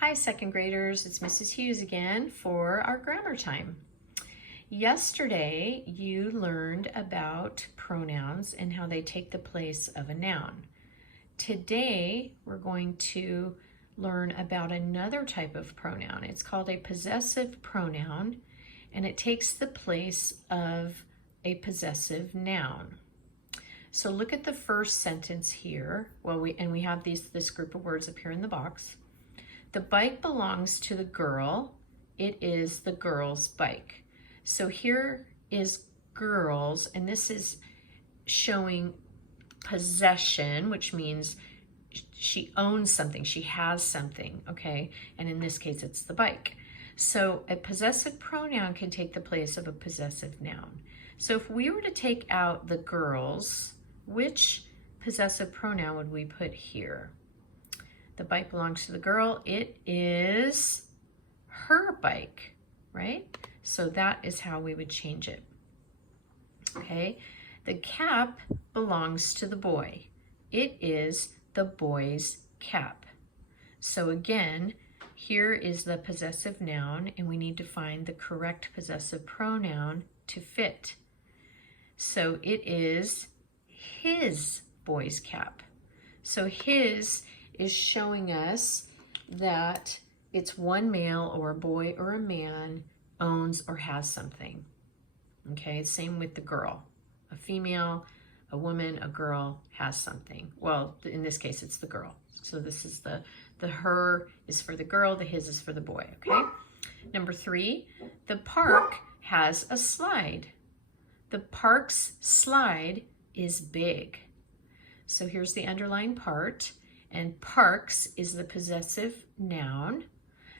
Hi, second graders. It's Mrs. Hughes again for our grammar time. Yesterday, you learned about pronouns and how they take the place of a noun. Today, we're going to learn about another type of pronoun. It's called a possessive pronoun, and it takes the place of a possessive noun. So look at the first sentence here. We have this group of words up here in the box. The bike belongs to the girl. It is the girl's bike. So here is girls, and this is showing possession, which means she owns something, she has something, okay? And in this case, it's the bike. So a possessive pronoun can take the place of a possessive noun. So if we were to take out the girls, which possessive pronoun would we put here? The bike belongs to the girl. It is her bike, right? So that is how we would change it. Okay, the cap belongs to the boy. It is the boy's cap. So again, here is the possessive noun, and we need to find the correct possessive pronoun to fit. So it is his boy's cap. So his is showing us that it's one male or a boy or a man owns or has something. Okay, same with the girl. A female, a woman, a girl has something. Well, in this case, it's the girl. So this is the her is for the girl, the his is for the boy, okay? Number 3, the park has a slide. The park's slide is big. So here's the underlined part. And parks is the possessive noun.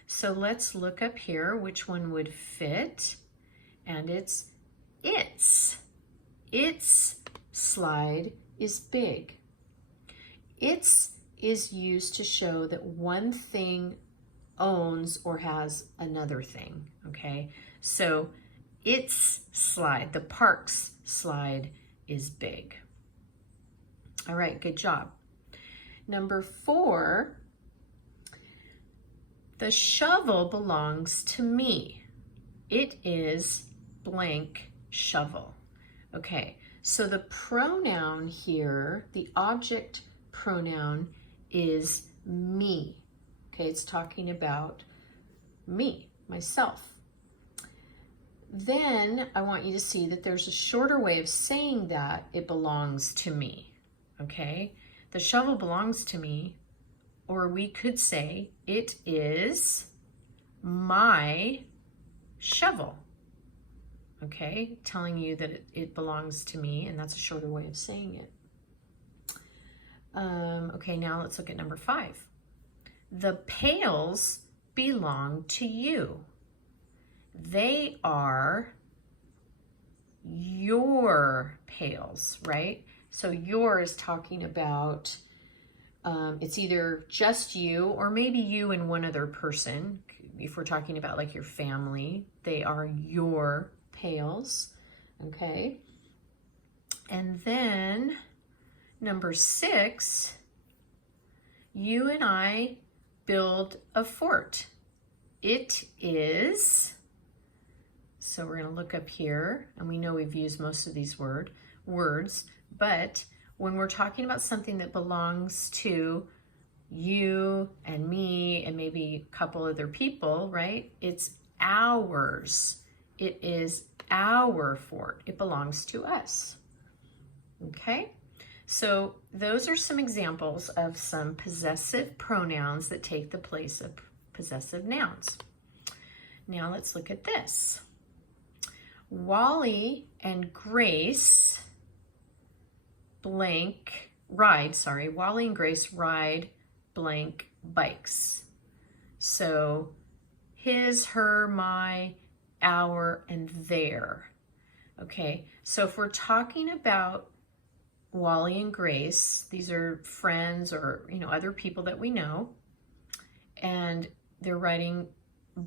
So let's look up here which one would fit. And it's its. Its slide is big. Its is used to show that one thing owns or has another thing, okay? So its slide, the park's slide, is big. All right, good job. Number 4, the shovel belongs to me. It is blank shovel. Okay, so the pronoun here, the object pronoun is me. Okay, it's talking about me, myself. Then I want you to see that there's a shorter way of saying that it belongs to me. Okay, the shovel belongs to me, or we could say it is my shovel. Okay, telling you that it belongs to me, and that's a shorter way of saying it. Okay, now let's look at number 5. The pails belong to you. They are your pails, right? So your is talking about, it's either just you or maybe you and one other person. If we're talking about like your family, they are your pails, okay? And then number 6, you and I build a fort. It is, so we're gonna look up here, and we know we've used most of these words, but when we're talking about something that belongs to you and me and maybe a couple other people, right? It's ours. It is our fort. It belongs to us. Okay? So those are some examples of some possessive pronouns that take the place of possessive nouns. Now let's look at this. Wally and Grace Wally and Grace ride blank bikes. So his, her, my, our, and their. Okay, so if we're talking about Wally and Grace, these are friends or other people that we know, and they're riding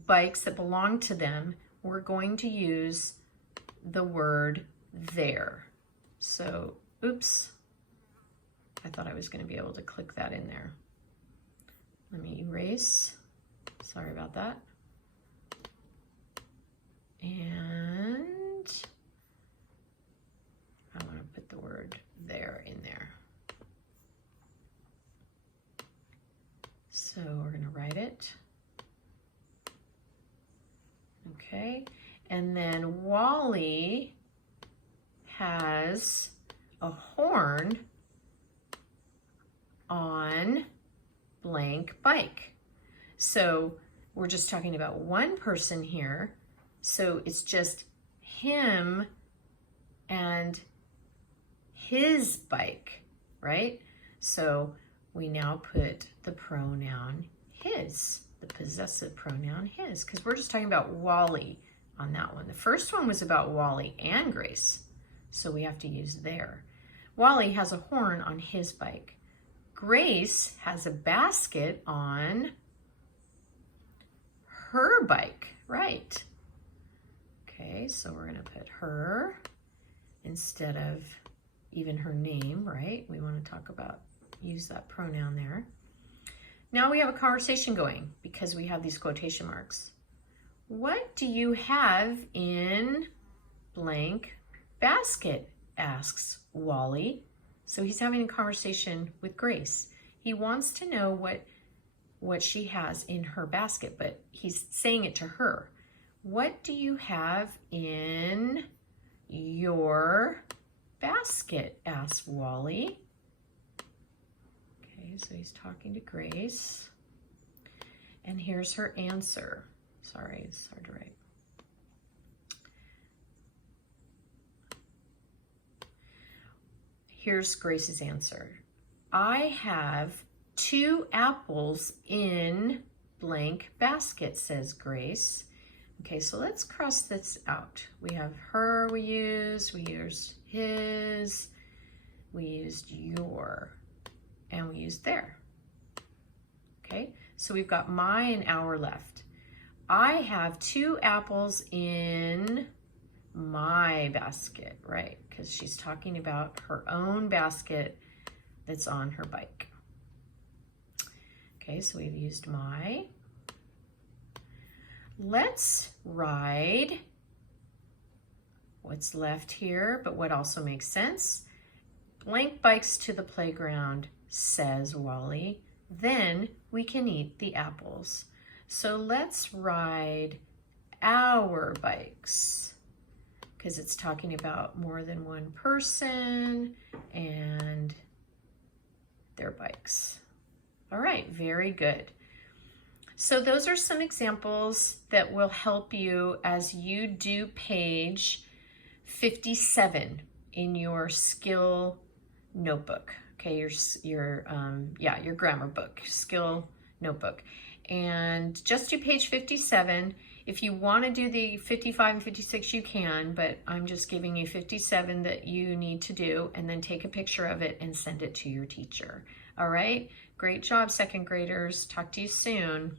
bikes that belong to them, we're going to use the word their. So, oops, I thought I was going to be able to click that in there. Let me erase. Sorry about that. And I want to put the word there in there. So we're going to write it. Okay. And then Wally has a horn on blank bike. So we're just talking about one person here. So it's just him and his bike, right? So we now put the pronoun his, the possessive pronoun his, because we're just talking about Wally on that one. The first one was about Wally and Grace, so we have to use their. Wally has a horn on his bike. Grace has a basket on her bike, right? Okay, so we're going to put her instead of even her name, right? We want to talk about, use that pronoun there. Now we have a conversation going because we have these quotation marks. What do you have in blank basket? Asks Wally. So he's having a conversation with Grace. He wants to know what she has in her basket, but he's saying it to her. What do you have in your basket? Asks Wally. Okay, so he's talking to Grace. And here's her answer. Sorry, it's hard to write. Here's Grace's answer. I have 2 apples in blank basket, says Grace. Okay, so let's cross this out. We have her, we used his, we used your, and we used their. Okay, so we've got my and our left. I have 2 apples in my basket, right? Because she's talking about her own basket that's on her bike. Okay, so we've used my. Let's ride what's left here, but what also makes sense. Blank bikes to the playground, says Wally. Then we can eat the apples. So let's ride our bikes, because it's talking about more than one person and their bikes. All right, very good. So those are some examples that will help you as you do page 57 in your skill notebook. Okay, your grammar book, skill notebook. And just do page 57. If you want to do the 55 and 56, you can, but I'm just giving you 57 that you need to do, and then take a picture of it and send it to your teacher. All right, great job, second graders. Talk to you soon.